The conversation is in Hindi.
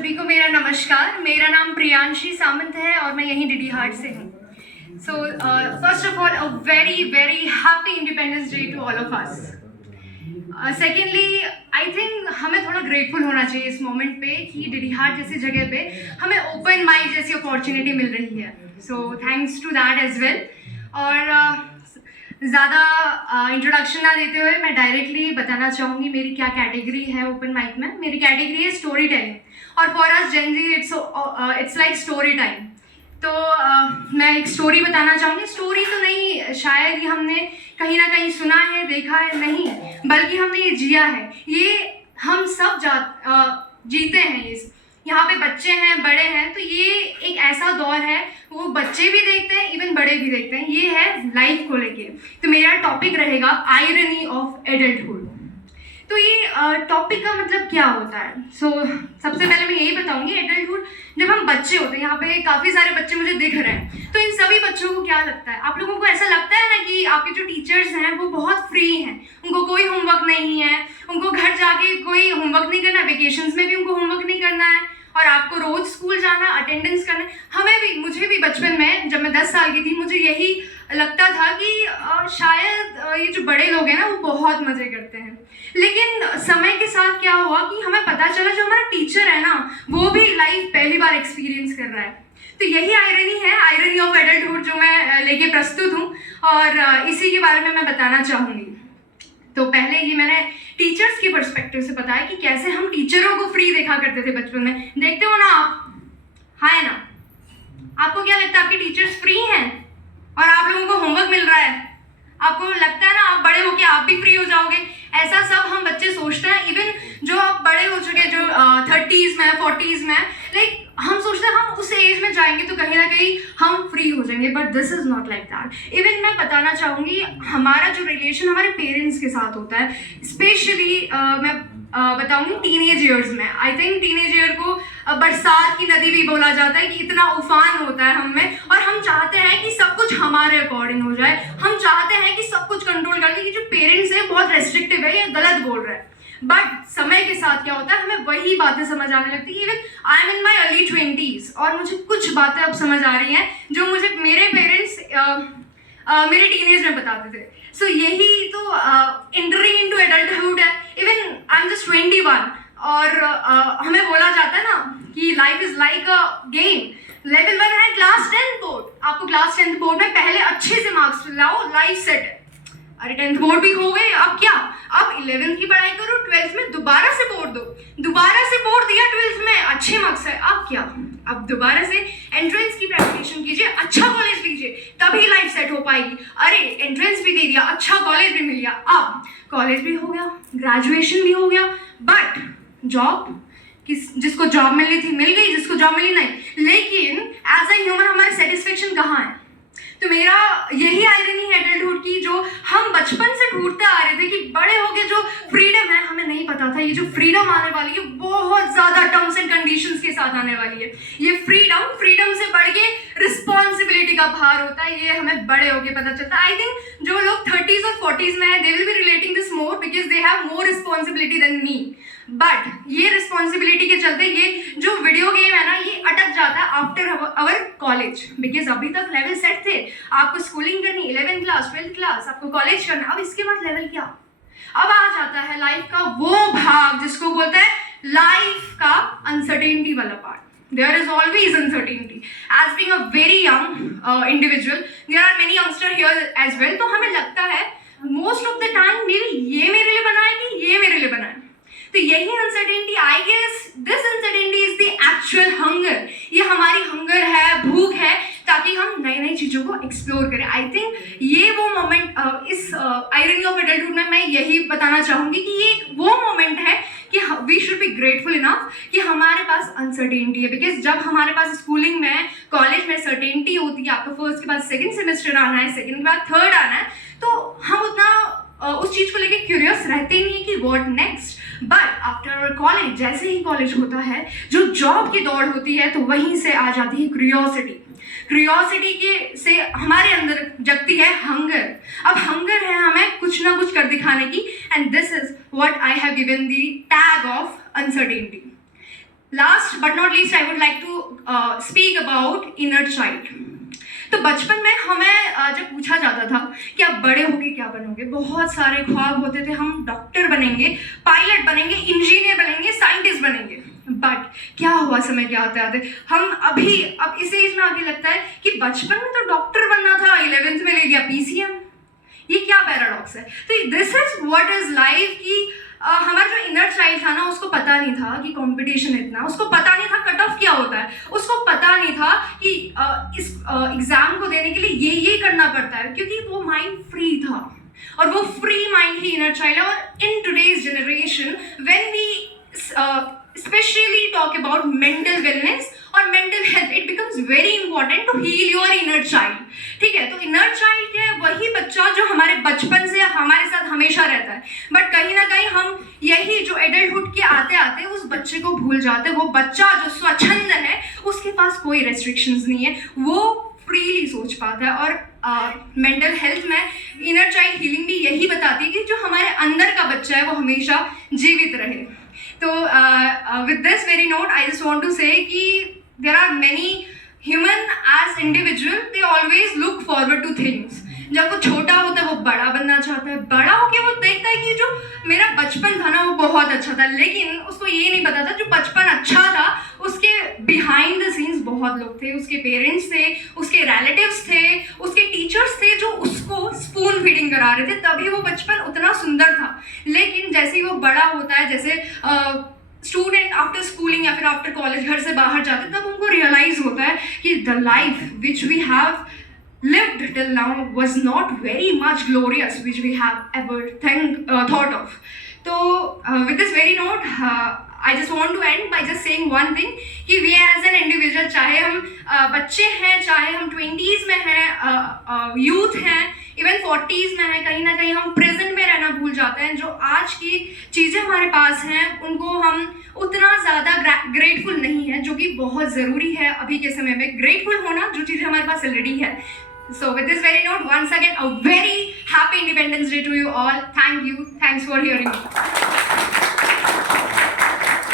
सभी को मेरा नमस्कार। मेरा नाम प्रियांशी सामंत है और मैं यहीं डीडी हार्ट से हूँ। So first of all a very very happy independence day to all of us. Secondly I think हमें थोड़ा ग्रेटफुल होना चाहिए इस मोमेंट पे कि डीडी हार्ट जैसी जगह पे हमें ओपन माइक जैसी अपॉर्चुनिटी मिल रही है। So thanks to that as well. और ज़्यादा इंट्रोडक्शन ना देते हुए मैं डायरेक्टली बताना चाहूँगी मेरी क्या कैटेगरी है ओपन माइक में। मेरी कैटेगरी है स्टोरी टेलिंग और for us Gen Z it's like story time. तो मैं एक स्टोरी बताना चाहूँगी। स्टोरी तो नहीं, शायद ही हमने कहीं ना कहीं सुना है, देखा है, नहीं, बल्कि हमने ये जिया है। ये हम सब जीते हैं। यहाँ पे बच्चे हैं, बड़े हैं, तो ये एक ऐसा दौर है, वो बच्चे भी देखते हैं, इवन बड़े भी देखते हैं। ये है लाइफ को लेके। तो मेरा टॉपिक रहेगा आयरनी ऑफ एडल्टहुड। तो ये टॉपिक का मतलब क्या होता है? सबसे पहले मैं यही बताऊंगी, एडल्टहुड जब हम बच्चे होते हैं, यहाँ पे काफ़ी सारे बच्चे मुझे दिख रहे हैं, तो इन सभी बच्चों को क्या लगता है? आप लोगों को ऐसा लगता है ना कि आपके जो टीचर्स हैं वो बहुत फ्री हैं, उनको कोई होमवर्क नहीं है, उनको घर जाके कोई होमवर्क नहीं करना, वेकेशंस में भी उनको होमवर्क नहीं करना है, और आपको रोज स्कूल जाना, अटेंडेंस करना। मुझे भी बचपन में जब मैं 10 साल की थी, मुझे यही लगता था कि शायद ये जो बड़े लोग हैं ना वो बहुत मज़े करते हैं। लेकिन समय के साथ क्या हुआ कि हमें पता चला जो हमारा टीचर है ना वो भी लाइफ पहली बार एक्सपीरियंस कर रहा है। तो यही आयरनी है, आयरनी ऑफ एडल्टहुड, जो मैं लेके प्रस्तुत हूँ और इसी के बारे में मैं बताना चाहूँगी। तो पहले ये मैंने टीचर्स के पर्सपेक्टिव से बताया कि कैसे हम टीचरों को फ्री देखा करते थे बचपन में। देखते हो ना आप? हाँ है ना? आपको क्या लगता है आपके टीचर्स फ्री हैं और आप लोगों को होमवर्क मिल रहा है? आपको लगता है ना आप बड़े होके आप भी फ्री हो जाओगे? ऐसा सब हम बच्चे सोचते हैं। इवन जो आप बड़े हो चुके हैं, जो 30s में, 40s में, लाइक हम सोचते हैं हम उस एज में जाएंगे तो कहीं ना कहीं हम फ्री हो जाएंगे, but this is not like that. Even मैं बताना चाहूँगी हमारा जो रिलेशन हमारे पेरेंट्स के साथ होता है, स्पेशली मैं बताऊँगी टीनेज ईयर्स में। आई थिंक टीनेज ईयर को बरसात की नदी भी बोला जाता है कि इतना उफान होता है हम में, और हम चाहते हैं कि सब कुछ हमारे अकॉर्डिंग हो जाए। हम चाहते हैं कि सब कुछ कंट्रोल कर ले, कि जो पेरेंट्स है बहुत रेस्ट्रिक्टिव है, ये गलत बोल रहा है। बट समय के साथ क्या होता है, हमें वही बातें समझ आने लगती है। Even I am in my early 20s और मुझे कुछ बातें अब समझ आ रही हैं जो मुझे मेरे पेरेंट्स मेरे टीनेज में बताते थे। सो यही तो एंटरिंग इनटू एडल्टहुड है। इवन आई एम जस्ट 21 और हमें बोला जाता है ना कि life is like a game. Level 1 है क्लास 10 बोर्ड। आपको क्लास 10 बोर्ड में पहले अच्छे से मार्क्स लाओ, लाइफ सेट है। अरे 10th बोर्ड भी हो गए, अब क्या? अब 11th की पढ़ाई करो, 12th में दोबारा से बोर्ड दो, दोबारा से बोर्ड दिया 12th में, अच्छे मार्क्स है, अब क्या? अब दोबारा से एंट्रेंस की प्रिपरेशन कीजिए, अच्छा कॉलेज लीजिए, तभी लाइफ सेट हो पाएगी। अरे एंट्रेंस भी दे दिया, अच्छा कॉलेज भी मिल गया, अब कॉलेज भी हो गया, ग्रेजुएशन भी हो गया, बट जॉब जिसको जॉब मिलनी थी मिल गई, जिसको जॉब मिली नहीं। लेकिन एज अ ह्यूमन हमारी सेटिस्फेक्शन कहाँ है? तो मेरा यही आयरनी है एडल्टहुड की, जो हम बचपन से ढूंढते आ रहे थे कि बड़े होके जो फ्रीडम है, हमें नहीं पता था ये जो फ्रीडम आने वाली है बहुत ज़्यादा टर्म्स एंड कंडीशंस के साथ आने वाली है। ये फ्रीडम से बढ़ के रिस्पॉन्सिबिलिटी का भार होता है, ये हमें बड़े होके पता चलता है। आई थिंक जो लोग 30s और 40s में है, they will be relating this more because they have more responsibility than me. But ये रिस्पॉन्सिबिलिटी के चलते ये जो वीडियो गेम है ना, ये अटक जाता है आफ्टर अवर कॉलेज, बिकॉज अभी तक लेवल सेट थे। आपको स्कूलिंग करनी 11th क्लास, 12th क्लास, आपको कॉलेज करना, अब इसके बाद लेवल क्या? अब आ जाता है लाइफ का वो भाग जिसको बोलते हैं लाइफ का अनसर्टेनिटी वाला part. There is always uncertainty. As being a very young individual, there are many youngsters here as well. तो हमें लगता है most of the time ये मेरे लिए बना है कि ये मेरे लिए बना है। तो यही uncertainty, I guess this uncertainty is the actual hunger. ये हमारी हंगर है, भूख है, ताकि हम नई नई चीज़ों को एक्सप्लोर करें। आई थिंक ये वो मोमेंट इस आयरनी ऑफ एडल्टहुड में मैं यही बताना चाहूँगी कि ये वो मोमेंट है कि we should be grateful enough कि हमारे पास अनसर्टेनिटी है। बिकॉज जब हमारे पास स्कूलिंग में, कॉलेज में सर्टेनिटी होती है, आपको फर्स्ट के बाद सेकेंड सेमेस्टर आना है, सेकेंड के बाद थर्ड आना है, तो हम उतना उस चीज़ को लेके क्यूरियस रहते ही नहीं कि what next. But after college, जैसे ही कॉलेज होता है, जो जॉब की दौड़ होती है, तो वहीं से आ जाती है क्यूरियोसिटी के से हमारे अंदर जगती है हंगर। अब हंगर है हमें कुछ ना कुछ कर दिखाने की, and this is what I have given the tag of uncertainty. Last but not least I would like to speak about inner child. तो बचपन में हमें जब पूछा जाता था कि आप बड़े होके क्या बनोगे, बहुत सारे ख्वाब होते थे, हम डॉक्टर बनेंगे, पायलट बनेंगे, इंजीनियर बनेंगे, साइंटिस्ट बनेंगे। बट क्या हुआ समय के आते आते हम अब इस एज में आगे लगता है कि बचपन में तो डॉक्टर बनना था, 11th में ले लिया PCM। ये क्या पैराडॉक्स है। तो this is what is life की हमारा जो इनर चाइल्ड था ना, उसको पता नहीं था कि कंपटीशन इतना, उसको पता नहीं था कट ऑफ क्या होता है, उसको पता नहीं था कि इस एग्जाम को देने के लिए ये करना पड़ता है, क्योंकि वो माइंड फ्री था और वो फ्री माइंड ही इनर चाइल्ड है। और in today's generation when we especially talk about mental wellness और mental health, it becomes very important to heal your inner child। ठीक है, तो inner child क्या है? वही बच्चा जो हमारे बचपन से हमारे साथ हमेशा रहता है, बट कहीं ना कहीं हम यही जो एडल्टहुड के आते आते उस बच्चे को भूल जाते हैं। वो बच्चा जो स्वच्छंद है, उसके पास कोई रेस्ट्रिक्शंस नहीं है, वो फ्रीली सोच पाता है। और मेंटल हेल्थ में इनर चाइल्ड हीलिंग भी यही बताती है कि जो हमारे अंदर का बच्चा है वो हमेशा जीवित रहे। तो with this very note, I just want to say कि there are many human as individual, they always look forward to things। जब वो छोटा होता है वो बड़ा बनना चाहता है, बड़ा होके वो देखता है कि जो मेरा बचपन था ना वो बहुत अच्छा था, लेकिन उसको ये नहीं पता था जो बचपन अच्छा था उसके बिहाइंड द सीन्स बहुत लोग थे, उसके पेरेंट्स थे, उसके रिलेटिव्स थे, उसके टीचर्स थे जो उसको स्पून फीडिंग करा रहे थे, तभी वो बचपन उतना सुंदर था। लेकिन जैसे ही वो बड़ा होता है, जैसे स्टूडेंट आफ्टर स्कूलिंग या फिर आफ्टर कॉलेज घर से बाहर जाते, तब उनको रियलाइज होता है कि the life which we have lived till now was not very much glorious which we have ever thought of। So with this very note, I just want to end by just saying one thing कि we as an individual, चाहे हम बच्चे हैं, चाहे हम 20s में हैं, यूथ हैं, इवन 40s में हैं, कहीं ना कहीं हम प्रेजेंट में रहना भूल जाते हैं। जो आज की चीज़ें हमारे पास हैं उनको हम उतना ज़्यादा ग्रेटफुल नहीं है, जो कि बहुत ज़रूरी है अभी के समय में ग्रेटफुल होना जो चीज़ें हमारे पास ऑलरेडी है। So with this very note, once again a very happy Independence Day to you all। Thank you, thanks for hearing me।